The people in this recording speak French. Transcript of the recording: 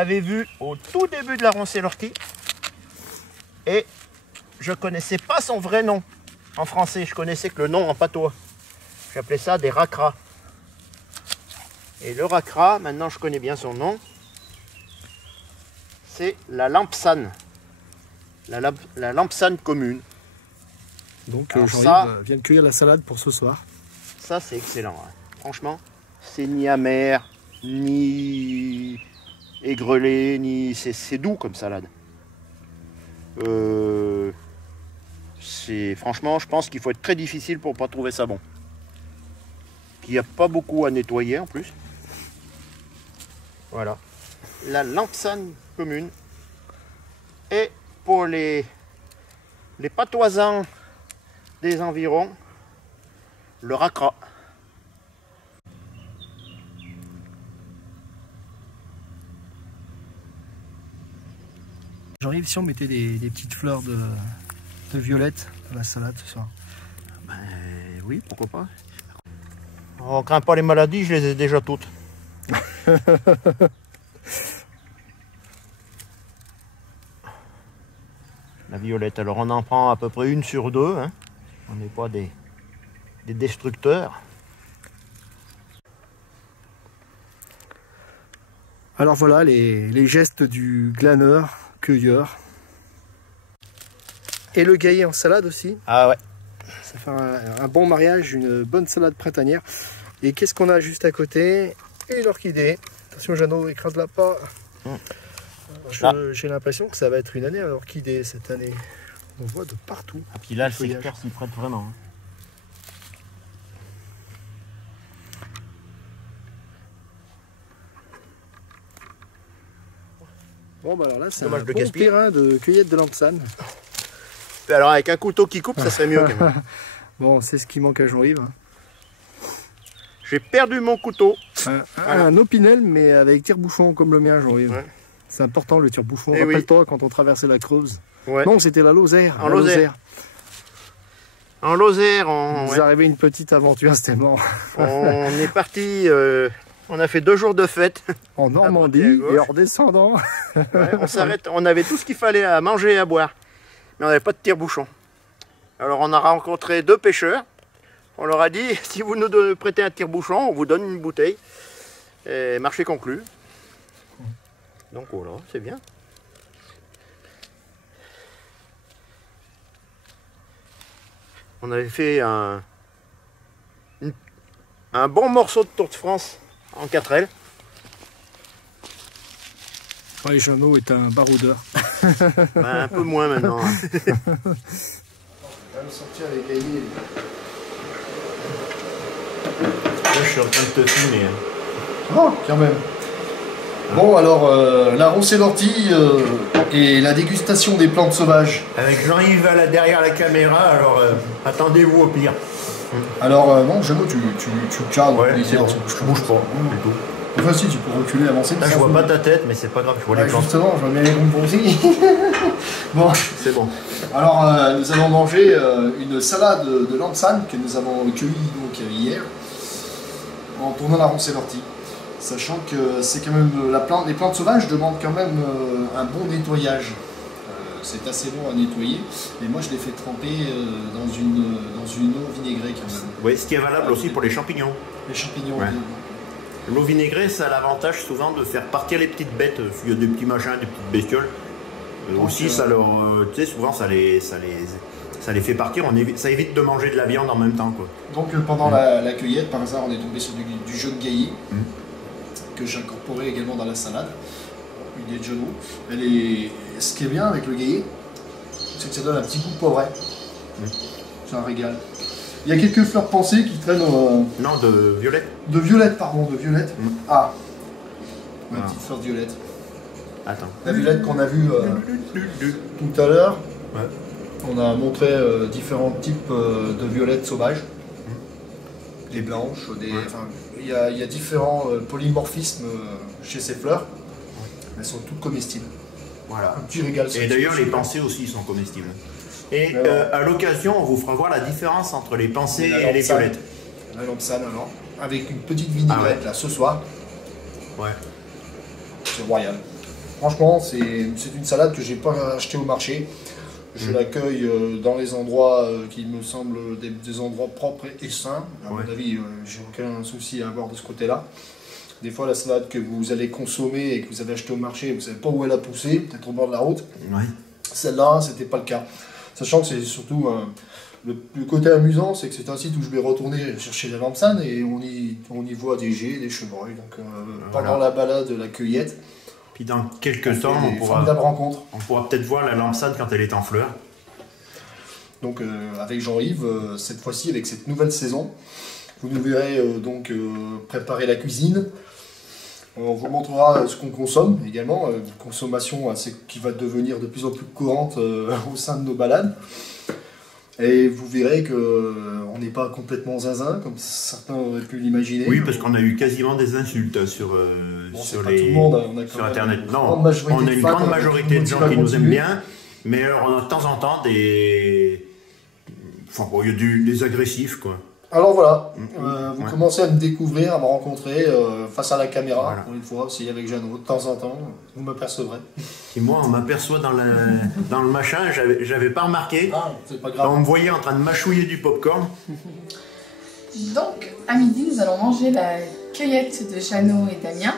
l'avais vu au tout début de la Roncelortie. Et je connaissais pas son vrai nom en français. Je connaissais que le nom en patois. J'appelais ça des racras. Et le racra, maintenant je connais bien son nom. C'est la lampsane. La lampsane commune. Donc Alors Jean-Yves vient de cueillir la salade pour ce soir. Ça c'est excellent. Hein. Franchement, c'est ni amer, ni aigrelé, ni c'est doux comme salade. Franchement, je pense qu'il faut être très difficile pour pas trouver ça bon. Il n'y a pas beaucoup à nettoyer en plus. Voilà. La lampsane commune. Et pour les patoisans des environs, le racra. Jean-Yves, si on mettait des petites fleurs de violette dans la salade ce soir. Ben oui, pourquoi pas. On craint pas les maladies, je les ai déjà toutes. La violette, alors on en prend à peu près 1 sur 2. Hein. On n'est pas des destructeurs. Alors voilà les gestes du glaneur, cueilleur. Et le gaillet en salade aussi. Ah ouais. Ça fait un bon mariage, une bonne salade printanière. Et qu'est-ce qu'on a juste à côté? Une orchidée. Attention Jeannot, écrase-la pas. J'ai l'impression que ça va être une année à l'orchidée cette année. On voit de partout. Et puis là, le secteur s'y prête vraiment. Hein. Bon bah alors là c'est un Dommage de bon gaspiller. terrain de cueillette de lampsane. Alors avec un couteau qui coupe, ça serait mieux quand même. Bon, c'est ce qui manque à Jean-Yves. J'ai perdu mon couteau. Un opinel mais avec tire-bouchon comme le mien Jean-Yves. Ouais. C'est important le tire-bouchon. Rappelle-toi quand on traversait la Creuse. Ouais. Non, c'était la Lozère. En Lozère. En Lozère, vous arrivez une petite aventure, c'était mort. On est parti, on a fait 2 jours de fête. En Normandie et en redescendant. Ouais, on s'arrête, on avait tout ce qu'il fallait à manger et à boire. Mais on n'avait pas de tire-bouchon. Alors on a rencontré 2 pêcheurs. On leur a dit, si vous nous prêtez un tire-bouchon, on vous donne une bouteille. Et marché conclu. Donc voilà, c'est bien. On avait fait un bon morceau de Tour de France en 4L. Ouais, Jeannot est un baroudeur. Ben, un peu moins maintenant. Hein. On va sortir les cahiers. Là, je suis en train de te filmer. Oh, quand même. Bon, alors, la Roncelortie et la dégustation des plantes sauvages. Avec Jean-Yves derrière la caméra, alors attendez-vous au pire. Alors, bon, Jeannot, tu cadres. Ouais, c'est bon, je bouge pas. Enfin, si, tu peux reculer, avancer. Là, je vois pas ta tête, mais c'est pas grave, je vois les plantes. Justement, je vois bien les bonbons aussi. Bon, c'est bon. Alors, nous allons manger une salade de lampsane que nous avons cueillie donc, hier en tournant la Roncelortie. Sachant que c'est quand même les plantes sauvages demandent quand même un bon nettoyage. C'est assez long à nettoyer, mais moi je l'ai fait tremper dans une eau vinaigrée quand même. Oui, ce qui est valable aussi pour les champignons. Les champignons. Ouais. L'eau vinaigrée, ça a l'avantage souvent de faire partir les petites bêtes. Il y a des petits machins, des petites bestioles. Aussi, ça leur, tu sais, souvent ça les fait partir. Ça évite de manger de la viande en même temps, quoi. Donc pendant la cueillette, par hasard, on est tombé sur du jaune gaillet. Que j'ai incorporé également dans la salade. Une idée de Jeannot. Ce qui est bien avec le gaillet, c'est que ça donne un petit goût poivré. C'est un régal. Il y a quelques fleurs pensées qui traînent. Non, de violette. De violette, pardon, de violette. Ah, une petite fleur de violette. Attends. La violette qu'on a vue tout à l'heure. Ouais. On a montré différents types de violettes sauvages. Des blanches, il y a différents polymorphismes chez ces fleurs. Elles sont toutes comestibles. Voilà. Un petit régal. Et d'ailleurs, les pensées aussi sont comestibles. Et à l'occasion, on vous fera voir la différence entre les pensées et les violettes. La lampsane, alors, avec une petite vinaigrette là ce soir. Ouais. C'est royal. Franchement, c'est une salade que j'ai pas achetée au marché. Je l'accueille dans les endroits qui me semblent des endroits propres et sains. À mon avis, j'ai aucun souci à avoir de ce côté-là. Des fois, la salade que vous allez consommer et que vous avez achetée au marché, vous ne savez pas où elle a poussé, peut-être au bord de la route. Ouais. Celle-là, c'était pas le cas. Sachant que c'est surtout le côté amusant, c'est que c'est un site où je vais retourner chercher la lampsane et on y voit des geais, des chevreuils. Donc pendant la balade, la cueillette. Puis dans quelques temps, on pourra peut-être voir la lampsane quand elle est en fleurs. Donc avec Jean-Yves, cette fois-ci avec cette nouvelle saison, vous nous verrez préparer la cuisine. On vous montrera ce qu'on consomme également, une consommation qui va devenir de plus en plus courante au sein de nos balades. Et vous verrez qu'on n'est pas complètement zinzin, comme certains auraient pu l'imaginer. Oui, parce qu'on a eu quasiment des insultes sur Internet. Non, on a une grande majorité de gens qui nous aiment bien, mais alors on a de temps en temps des agressifs, quoi. Alors voilà, vous commencez à me découvrir, à me rencontrer face à la caméra, pour une fois, aussi avec Jeannot, de temps en temps, vous m'apercevrez. Et moi, on m'aperçoit dans le machin, j'avais pas remarqué. Ah, c'est pas grave. On me voyait en train de mâchouiller du popcorn. Donc, à midi, nous allons manger la cueillette de Jeannot et Damien.